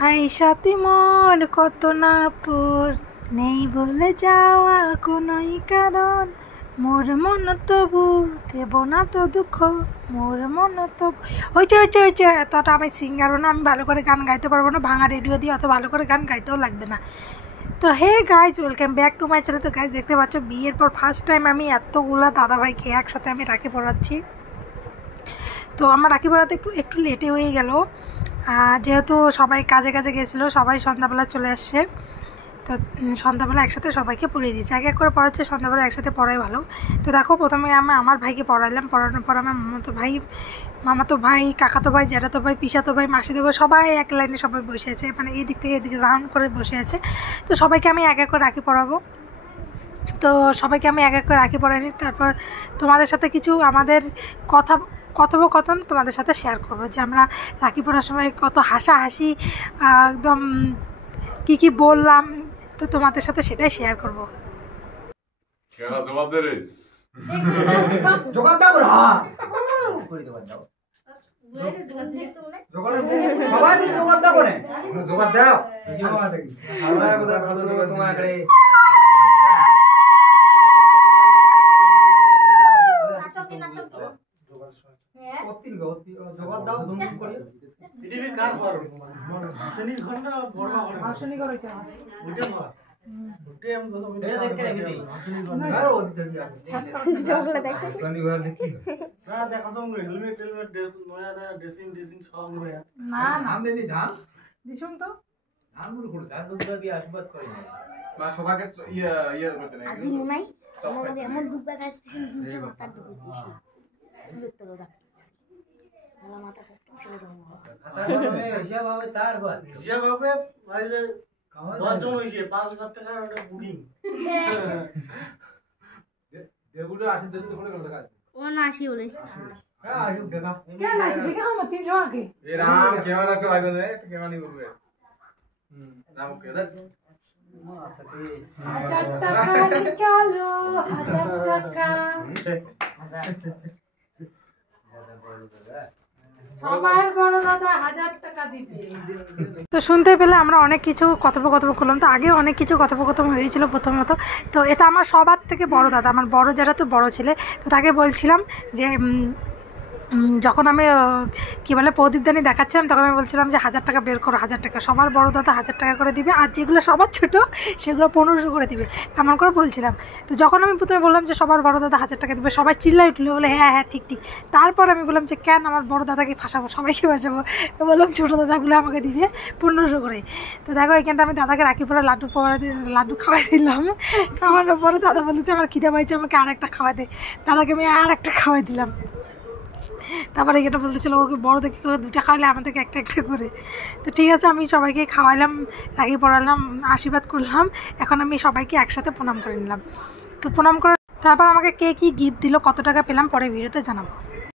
ভাই সাথী মোর কত না পুর নেই বলে যাওয়া কোনোই কারণ, মোর মন তবু দেব না তো দুঃখ, মোর মন তবু। হয়েছে এতটা আমি সিঙ্গারও না, আমি ভালো করে গান গাইতে পারবো না, ভাঙা রেডিও দিয়ে অত ভালো করে গান গাইতেও লাগবে না। তো hey guys, welcome back to my channel. তো গাইজ দেখতে পাচ্ছ বিয়ের পর ফার্স্ট টাইম আমি এতগুলা দাদাভাইকে একসাথে আমি রাখি পড়াচ্ছি। তো আমার রাখি পড়াতে একটু লেটে হয়ে গেল, যেহেতু সবাই কাজে গেছিলো, সবাই সন্ধ্যাবেলা চলে আসছে। তো সন্ধ্যাবেলা একসাথে সবাইকে পড়িয়ে দিয়েছি, এক এক করে পড়াচ্ছে, সন্ধ্যাবেলা একসাথে পড়াই ভালো। তো দেখো প্রথমে আমি আমার ভাইকে পড়ালাম, পড়ানোর পর আমার মামাতো ভাই, কাকাতো ভাই, জ্যাঠাতো ভাই, পিসাতো ভাই, মাসিতো ভাই, সবাই এক লাইনে সবাই বসে আছে, মানে এই দিক থেকে এদিকে রাউন্ড করে বসে আছে। তো সবাইকে আমি এক এক করে রাখি পড়াবো। তো সবাইকে আমি এক এক করে রাখি পড়াই নিই, তারপর তোমাদের সাথে কিছু আমাদের কথোপকথন তোমাদের সাথে শেয়ার করবো, যে আমরা রাখি পড়ার সময় কত হাসাহাসি একদম কি বললাম, তো তোমাদের সাথে সেটাই শেয়ার করবো। তো শুনতে পেলে আমরা অনেক কিছু কথোপকথন করলাম। তো আগে অনেক কিছু কথোপকথন হয়েছিল প্রথমত। তো এটা আমার সবার থেকে বড় দাদা, আমার বড় যারা তো বড় ছেলে, তো তাকে বলছিলাম যে যখন আমি কী বলে প্রদীপদানি দেখাচ্ছিলাম, তখন আমি বলছিলাম যে 1000 টাকা বের করো, 1000 টাকা। সবার বড় দাদা 1000 টাকা করে দিবে, আর যেগুলো সবার ছোট সেগুলো 1500 করে দিবে, এমন করে বলছিলাম। তো যখন আমি প্রথমে বললাম যে সবার বড় দাদা 1000 টাকা দিবে, সবাই চিল্লাই উঠলো, বলে হ্যাঁ ঠিক। তারপর আমি বললাম যে কেন আমার বড় দাদাকে ফাঁসাবো, সবাইকে ফাঁসাবো। তো বললাম ছোটো দাদাগুলো আমাকে দিবে 1500 করে। তো দেখো এখানটা আমি দাদাকে রাখি পরে লাড্ডু খাওয়াই দিলাম। খাওয়ানোর পরে দাদা বলেছে আমার খিদে পাইছে, আমাকে আরেকটা খাওয়াই দে। দাদাকে আমি আরেকটা খাওয়াই দিলাম। তারপরে এটা বলতেছিল ওকে বড় দেখে 2টা খাওয়ালে আমাদেরকে একটা করে। তো ঠিক আছে, আমি সবাইকে খাওয়াইলাম, রাখি পড়ালাম, আশীর্বাদ করলাম। এখন আমি সবাইকে একসাথে প্রণাম করে নিলাম। তো প্রণাম করে তারপর আমাকে কে কী গিফট দিল, কত টাকা পেলাম, পরে ভিডিওতে জানাবো।